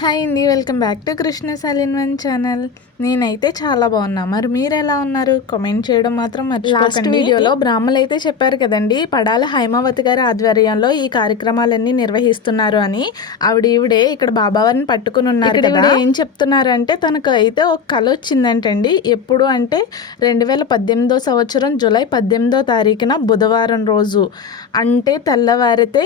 Hi అండి welcome back to Krishna సలిన్వన్ channel. నేనైతే చాలా బాగున్నా. మరి మీరు ఎలా ఉన్నారు? కామెంట్ చేయడం మాత్రం లాస్ట్ వీడియోలో బ్రాహ్మలు అయితే చెప్పారు కదండి పడాల హైమావతి గారి ఆధ్వర్యంలో ఈ కార్యక్రమాలన్నీ నిర్వహిస్తున్నారు అని. ఆవిడ ఈవిడే ఇక్కడ బాబావారిని పట్టుకుని ఉన్నారు కదా. ఏం చెప్తున్నారు అంటే తనకు అయితే ఒక కళ వచ్చిందంటండి. ఎప్పుడు అంటే రెండు వేల పద్దెనిమిదో సంవత్సరం జూలై పద్దెనిమిదో తారీఖున బుధవారం రోజు. అంటే తెల్లవారితే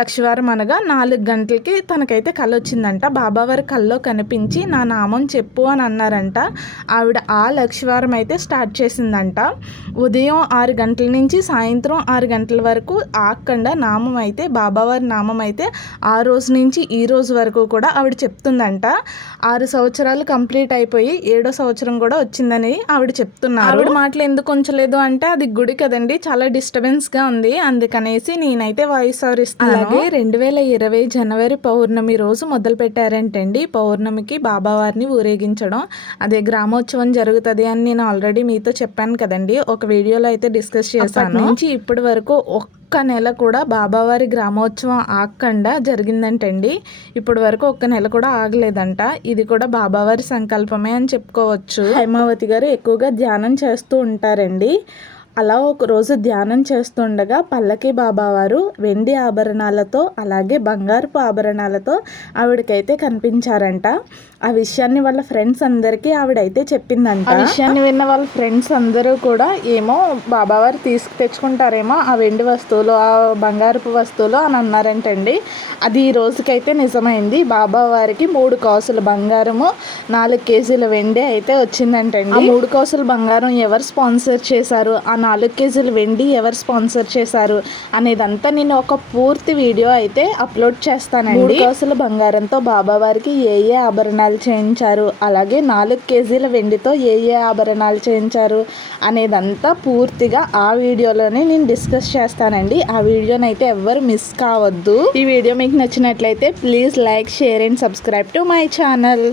లక్షవారం అనగా నాలుగు గంటలకి తనకైతే కళ వచ్చిందంట బాబావారి కల్లో కనిపించి నా నామం చెప్పు అని అన్నారంట. ఆవిడ ఆ లక్షవారం అయితే స్టార్ట్ చేసిందంట. ఉదయం ఆరు గంటల నుంచి సాయంత్రం ఆరు గంటల వరకు ఆకుండా నామం అయితే బాబావారి నామం అయితే ఆ రోజు నుంచి ఈ రోజు వరకు కూడా ఆవిడ చెప్తుందంట. ఆరు సంవత్సరాలు కంప్లీట్ అయిపోయి ఏడో సంవత్సరం కూడా వచ్చిందని ఆవిడ చెప్తున్నారు. ఆవిడ మాటలు ఎందుకు ఉంచలేదు అంటే అది గుడి కదండి చాలా డిస్టర్బెన్స్గా ఉంది. అందుకనేసి నేనైతే వాయిస్ ఓవర్ ఇస్తాను. అలాగే రెండు వేల ఇరవై జనవరి పౌర్ణమి రోజు మొదలు పెట్టారంటండి పౌర్ణమికి బాబావారిని ఊరేగించడం. అదే గ్రామోత్సవం జరుగుతుంది అని నేను ఆల్రెడీ మీతో చెప్పాను కదండి. ఒక వీడియోలో అయితే డిస్కస్ చేశాను. నుంచి ఇప్పటి వరకు ఒక్క నెల కూడా బాబావారి గ్రామోత్సవం ఆగకుండా జరిగిందంటండి. ఇప్పటి వరకు ఒక్క నెల కూడా ఆగలేదంట. ఇది కూడా బాబావారి సంకల్పమే అని చెప్పుకోవచ్చు. హైమావతి గారు ఎక్కువగా ధ్యానం చేస్తూ ఉంటారండి. అలా ఒకరోజు ధ్యానం చేస్తుండగా పల్లకి బాబావారు వెండి ఆభరణాలతో అలాగే బంగారపు ఆభరణాలతో ఆవిడకైతే కనిపించారంట. ఆ విషయాన్ని వాళ్ళ ఫ్రెండ్స్ అందరికీ ఆవిడైతే చెప్పిందంట. ఆ విషయాన్ని విన్న వాళ్ళ ఫ్రెండ్స్ అందరూ కూడా ఏమో బాబావారు తీసుకు తెచ్చుకుంటారేమో ఆ వెండి వస్తువులు ఆ బంగారపు వస్తువులు అని అన్నారంటండి. అది ఈ రోజుకైతే నిజమైంది. బాబావారికి మూడు కాసుల బంగారము నాలుగు కేజీల వెండి అయితే వచ్చిందంటండి. ఆ మూడు కాసుల బంగారం ఎవరు స్పాన్సర్ చేశారు? ఆ నాలుగు కేజీల వెండి ఎవరు స్పాన్సర్ చేశారు? అనేదంతా నేను ఒక పూర్తి వీడియో అయితే అప్లోడ్ చేస్తానండి. మూడు కాసుల బంగారంతో బాబావారికి ఏ ఏ ఆభరణాలు చేయించారు. అలాగే నాలుగు కేజీల వెండితో ఏ ఏ ఆభరణాలు చేయించారు అనేదంతా పూర్తిగా ఆ వీడియోలోనే నేను డిస్కస్ చేస్తానండి. ఆ వీడియోని అయితే ఎవ్వరు మిస్ కావద్దు. ఈ వీడియో మీకు నచ్చినట్లయితే please like share and subscribe to my channel.